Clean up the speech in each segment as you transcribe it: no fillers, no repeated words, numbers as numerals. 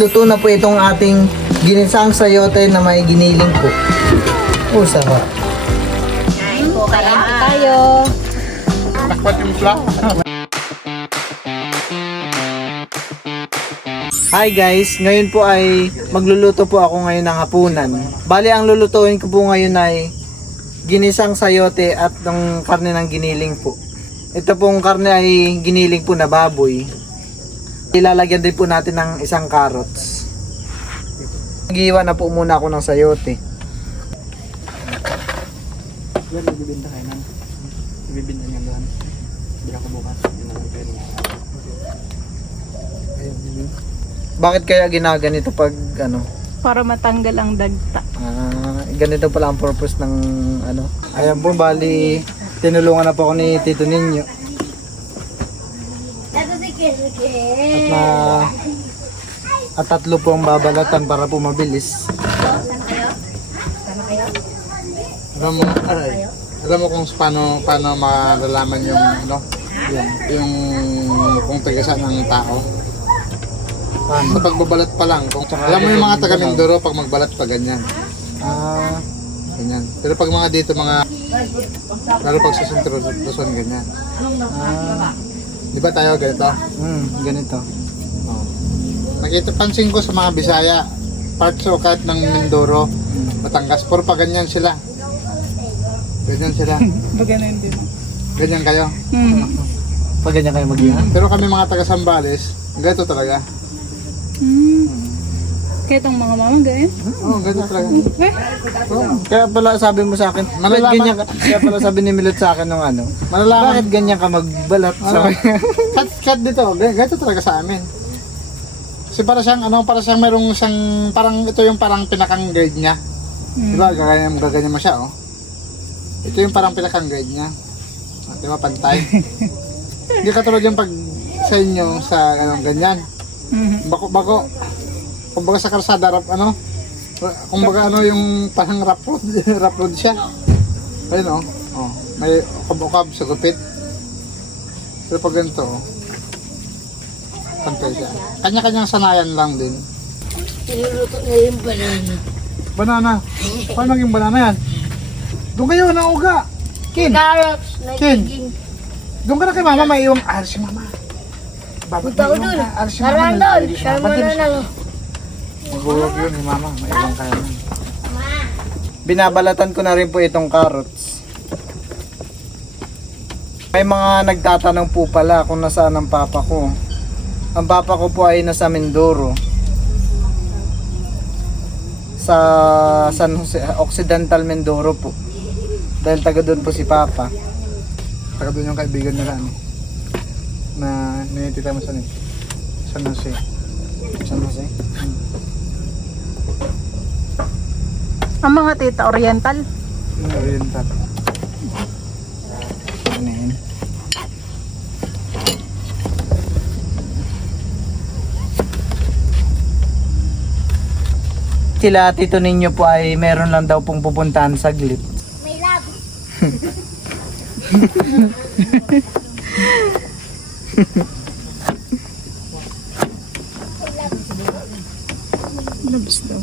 luto na po itong ating ginisang sayote na may giniling po. Oh, sarap. Kain po tayo. Nakpatimpla. Hi guys, ngayon po ay magluluto po ako ngayon ng hapunan. Bali ang lulutuin ko po ngayon ay ginisang sayote at ng karne ng giniling po. Ito pong karne ay giniling po na baboy. Ilalagyan din po natin ng isang carrots. Naghihiwa na po muna ako ng sayote. Yan, nagbibinta kayo na. Nagbibinta niya doon. Hindi ako bukas. Bakit kaya ginaganito pag ano? Para matanggal ang dagta. Ganito pala ang purpose ng ano. Ayan po, bali tinulungan na po ako ni Tito Ninyo. At tatlo po ang babalatan para po mabilis. Alam mo kung paano malalaman yung ano, yung kung taga-saan ng tao. Sa pagbabalat pa lang, alam mo yung mga taga Mindoro pag magbalat pa ganyan. Ganyan. Pero pag mga dito lalo pag sa sentro Luzon ganyan. Di ba tayo ganito? Ganito. Oh. Nakita pansin ko sa mga Bisaya, parts o kahit ng Mindoro, Batangas, puro pa ganyan sila. Ganyan sila. Ganyan din. Ganyan kayo. Pag ganyan kayo mag-ihan. Pero kami mga taga Sambales, ganito talaga. Kaya itong mga mama ganyan? Oo, ganito talaga. Kaya pala sabi mo sa akin, Malalaman- ganyan ka, kaya pala sabi ni Milot sa akin nung ano, Malalaman. bakit ganyan ka magbalat? Sabi, Cut dito, ganito talaga sa amin. Kasi para siyang merong siyang, parang ito yung parang pinakang grade niya. Di ba, gaganyan mo siya, oh. Ito yung parang pinakang grade niya. Di ba, pantay? Hindi katulad yung pag sa inyo, sa ganyan. Bako. Kumbaga sa karsada, kumbaga yung parang rough road siya. Ayun, oh. Oh, may ukab-ukab sa gupit. Pero pag ganito, oh, pantay siya. Kanya-kanyang sanayan lang din. Niluluto na yung banana. Banana. Paano naging banana yan? Doon kayo, nauga. Kin. Carrots, nagiging. Doon ka na kay mama, may iwang si mama. Punta ko dun. Si mama. Sarang doon. Sarang mo na lang. Magulog yun ni mama, may iwang kaya nun. binabalatan ko na rin po itong carrots. May mga nagtatanong po pala kung nasaan ang papa ko. Ang papa ko po ay nasa Mindoro. Sa San Jose, Occidental Mindoro po. Dahil taga doon po si papa. Taga doon yung kaibigan nila, ano? Na ninitita mo sa ni San Jose. San Jose? Ang mga tita oriental. Oriental. Ano yun? Sila Tito Ninyo po ay meron lang daw pong pupuntahan saglit. May lab. Labas daw.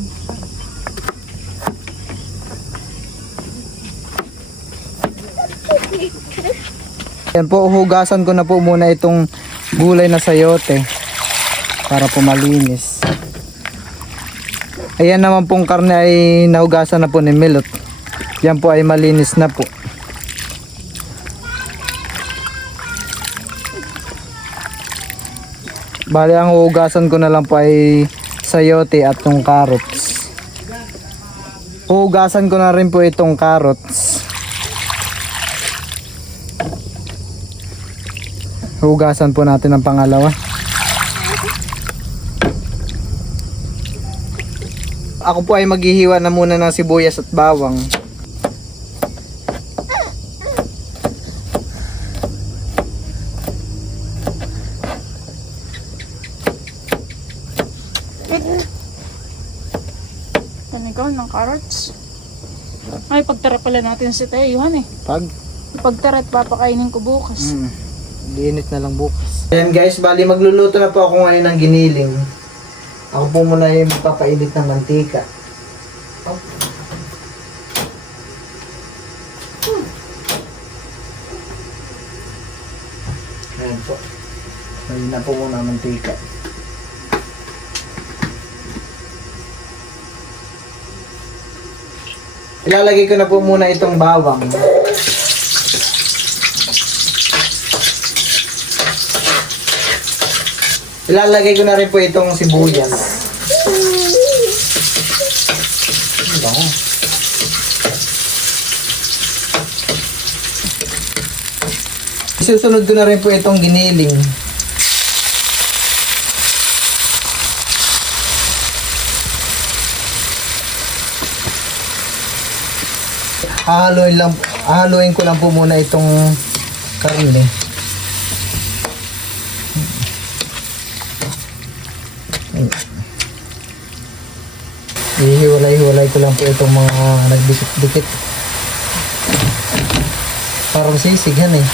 Yan po, hugasan ko na po muna itong gulay na sayote para po malinis. Ayan naman pong karne ay nahugasan na po ni Milot. Yan po ay malinis na po. Bali ang hugasan ko na lang po ay sayote at itong carrots. Hugasan ko na rin po itong carrots. Hugasan po natin ang pangalawa. Ako po ay maghihiwa na muna ng sibuyas at bawang. Ikaw ng carrots. Ay, pagtara pala natin si Teo, eh. Pagtara at papakainin ko bukas. Liinit na lang bukas. Ayan guys, bali magluluto na po ako ngayon ng giniling. Ako po muna yung magpapainit ng mantika. Ayan po. Ngayon na po muna ang mantika. Ilalagay ko na po muna itong bawang. Ilalagay ko na rin po itong sibuyas. Ano ba? Susunod ko na rin po itong giniling. Hahaluin ko lang po muna itong karne. Ihiwalay-hiwalay ko lang po itong mga nagdikit-dikit. Parang sisig yan eh.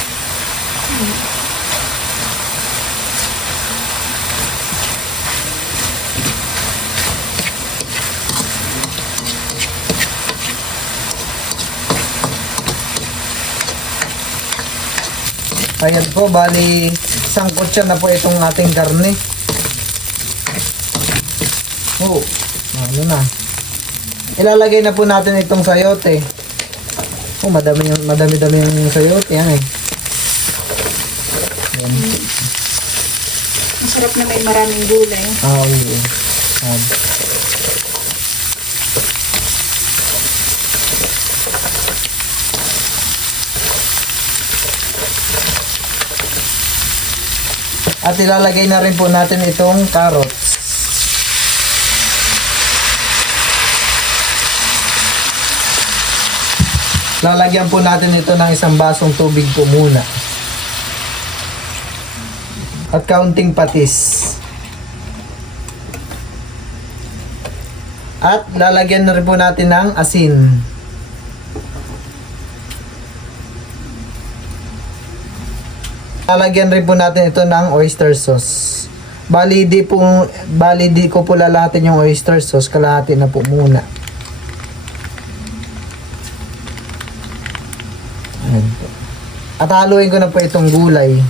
Ayan po, bali isang kutsa na po itong ating karne. Oh, ano na. Ilalagay na po natin itong sayote. Oh, madami-dami yung sayote yan eh. Ayan. Masarap na may maraming gulay. Ah, oo. At ilalagay na rin po natin itong carrots. Lalagyan po natin ito ng isang basong tubig po muna. At kaunting patis. At lalagyan na rin po natin ng asin. Lalagyan rin po natin ito ng oyster sauce. Bali di ko po lalahatin yung oyster sauce, kalahati na po muna. Ayan po. At haluin ko na po itong gulay.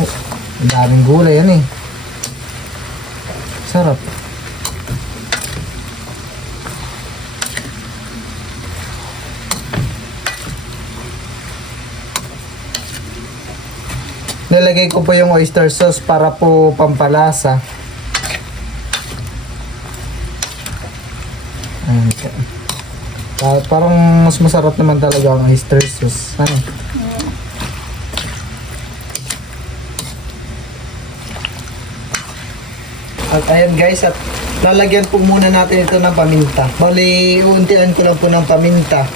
Oh, ang daming gulay yan eh. Sarap. Nilagay ko po yung oyster sauce para po pampalasa. Ayan. Parang mas masarap naman talaga ang oyster sauce. Ano? At ayan guys, at lalagyan po muna natin ito ng paminta. Bali, uuntian ko lang po ng paminta.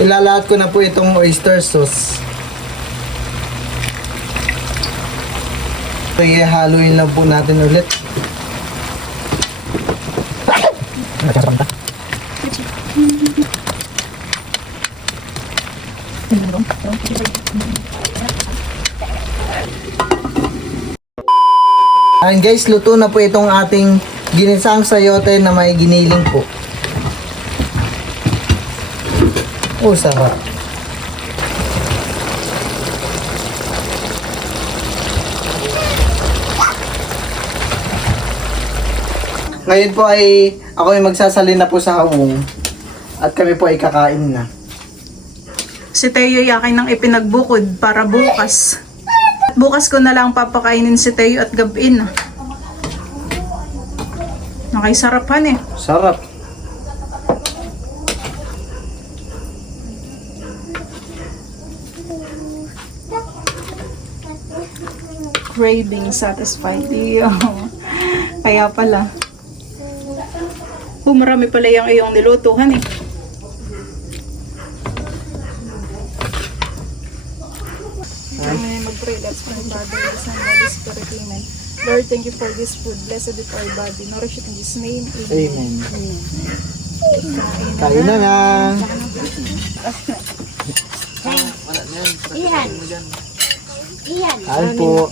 Ilalahat ko na po itong oyster sauce. So, ihaluin lang po natin ulit. Ayan guys, luto na po itong ating ginisang sayote na may giniling po. Oh, sarap. Ngayon po ay ako ay magsasalin na po sa hamong at kami po ay kakain na. Si Teo yakin ng ipinagbukod para bukas. Bukas ko na lang papakainin si Teo at gabin. Nakisarapan eh. Sarap. Craving satisfied. Iyo. Kaya pala. Marami pala yung iyong nilutuhan eh. Kami mag-pray, that's my brother, the Son, Holy Spirit, Amen. Lord, thank you for this food. Blessed it our body. Nourish it in this name. Amen. Kain na nga. Iyan. Iyan. Kain po.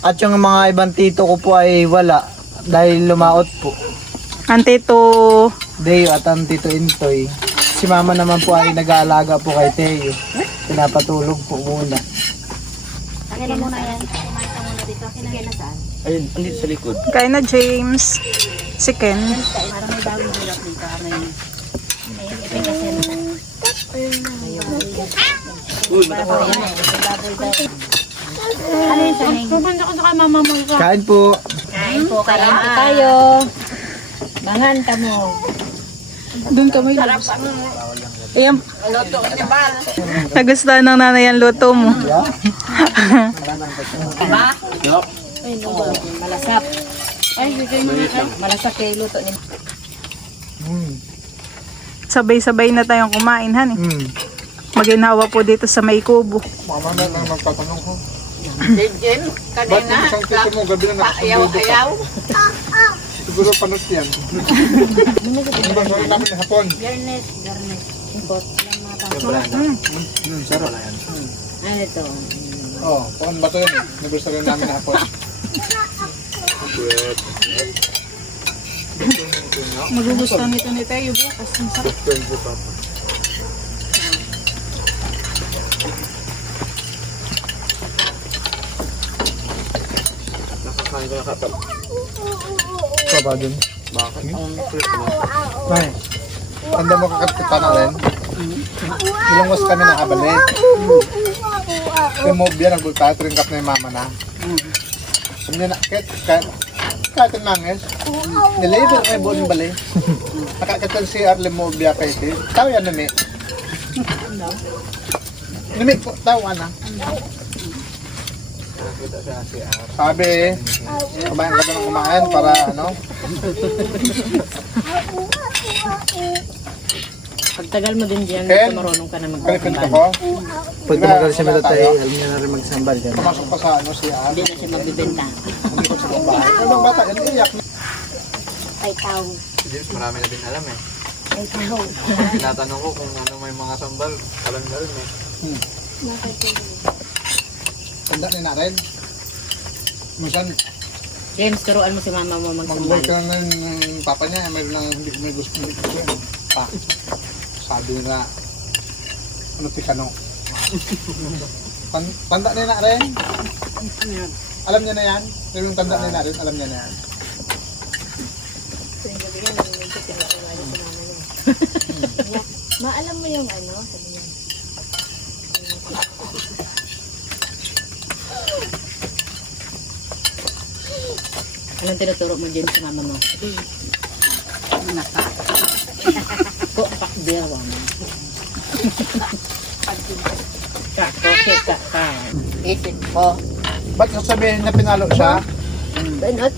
At yung mga ibang tito ko po ay wala dahil lumaot po. Antito. Deo at ang tito Intoy. Si mama naman po ay nag-aalaga po kay Teo. Pinapatulog po muna. Akin na muna yan. Kumain ka muna dito. Kinagay na saan? Ayun, andito sa likod. Kain na, James. Si Ken. Parang may bagong bulak dito. May ipin kasi na. Ano yung saning? Pupunta ko sa mama mo. Kain po. Kain po kayo. Tayo. Mangan ka mo. Doon kami labas. Ayan. Nagustuhan ng nanay ang luto mo. Malasap. Ay, bigay mo na. Malasap kayo luto ni. Sabay-sabay na tayong kumain, han eh. Maginhawa po dito sa may kubo. Mama na lang magtatanong ko. Jen, Ba't yung isang tito mo gabi na nakasundo ka? Siguro panos yan. Ano ba gawin namin hapon? Garnet. Import. Sarap. Ano ito? Oh, paon ba ito yun? Nagulsarin namin hapon. Magugustuhan nito ni Teo bukas. Ang sarap. nakakain ko na kapag. Ito ba dun? Bakit? Ang fruit mo. Ay, tanda mo kakatita na rin. Ilang was kami nakabali. Remove yan, nagbulta, tringkap na yung mama na. Sabi niya na, kahit ang nangis, nilabel ko yung buong bali. Nakakatal si Arle Mobia pwede. Tao yan nami. Nami ko, tao ana. Sabi, kumain ka na ng kumain para ano. Pagtagal mo din diyan, Ken, marunong ka na kalipin ko magsambal. ko. Pag tumagal siya mila tayo, alam niya na rin magsambal dyan. Pumasok pa sa ano si Arle. Hindi na siya magbibenta. Hindi ko sa babae. Ibang bata, yan iyak. Ay, tao. Si James, marami na din alam eh. Ay, tao. Tinatanong ko kung ano may mga sambal. Alam na rin eh. Tanda ni na rin. Minsan, James, turuan mo si mama mo magsambal. mag-work ka na ng papa niya, mayroon lang hindi may gusto yun. Pa, sabi na, ano tikano? Tanda ni na rin? Alam niya na yan? Pero yung tanda ni na rin, alam niya na yan. Maalam mo yung ano, sabi niya. Anong tinuturo mo dyan sa mama mo? Naka. Ko, pakdiyawa mo. Ka. Isip ko. Ba't sasabihin na pinalo siya? Benot.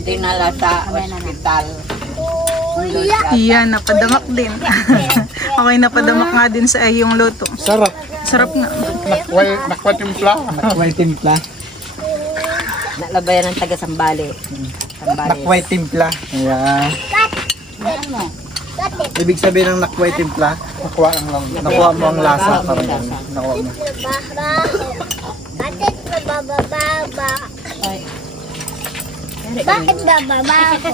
Dinala sa ospital. Iyan, napadamak din. Okay, napadamak nga din sa yung luto. Sarap. Sarap nga. Nakwatimpla. Nakway timpla. Nalabayan ng taga Sambale. Sambale. Nakway timpla. Ayan. Ibig sabihin ng nakway timpla, Nakuha lang lang. nakuha mo ang lasa. Parang ganun. Nakuha mo. Ay. Bakit bababa ako?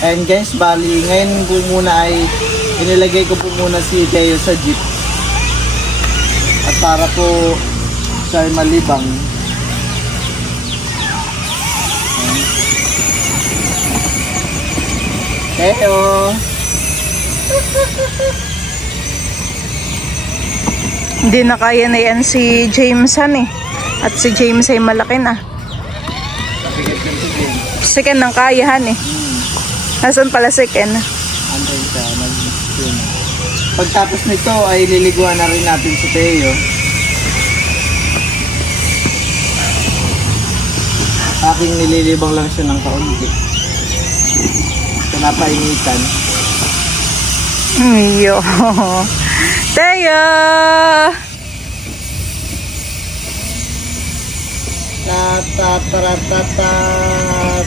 And guys, bali, ngayon po muna ay inilagay ko po muna si Teo sa jeep. At para po siya ay malibang. Ayan. Teo! Hindi na kaya na yan si James han eh. At si James ay malaki na. Second ng kayahan eh. Nasaan pala second? Andun siya, yun. Pagtapos nito ay liliguan na rin natin si Teo. Aking nililibang lang siya ng kaunti. Pinapainitan. Iyo. Teo! Tatataratat.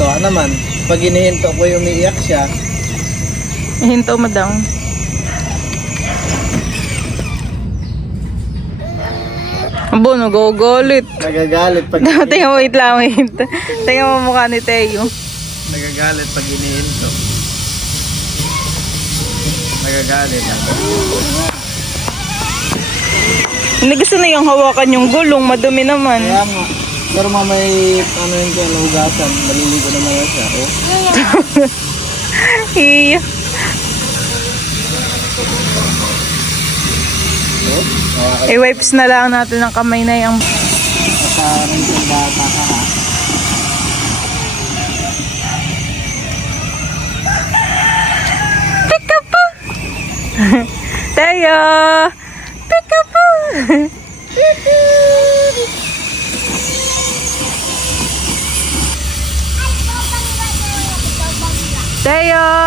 Tuwa naman. Pag inihinto ko yung umiiyak siya, Hinto mo daw. Abo, nagagalit. nagagalit pag Tingnan mo, wait lang, wait. Tingnan mo mukha ni Teo. nagagalit pag inihinto. Nagagalit. Hindi gusto na yung hawakan yung gulong, madumi naman. Kaya nga. Pero mamay, ano yun dyan, hugasan. Maliligo naman na siya. Oh. Iya. I-wipes na lang natin ang kamay na yung... Kasarin yung bata ka ha. Pika po! Teo! Pika po! Teo!